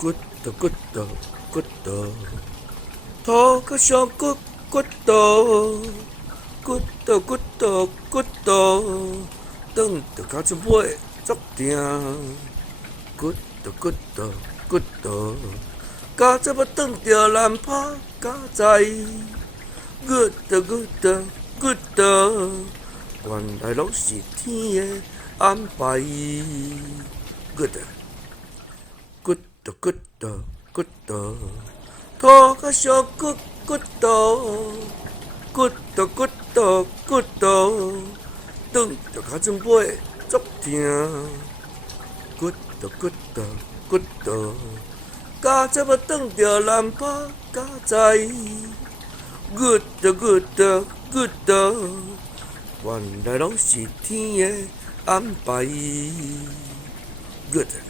骨头骨头骨头，头壳上骨骨头，骨头骨头骨头，长着脚出尾足疼。骨头骨头骨头，家这要长着难拍家在。骨头骨头骨头，原来拢是天的安排。骨头。骨头骨头骨头，头壳上骨骨头，骨头骨头骨头，长着脚趾尾足疼。骨头骨头骨头，家这要长着难拍家在。骨头骨头骨头，原来拢是天的安排。骨头。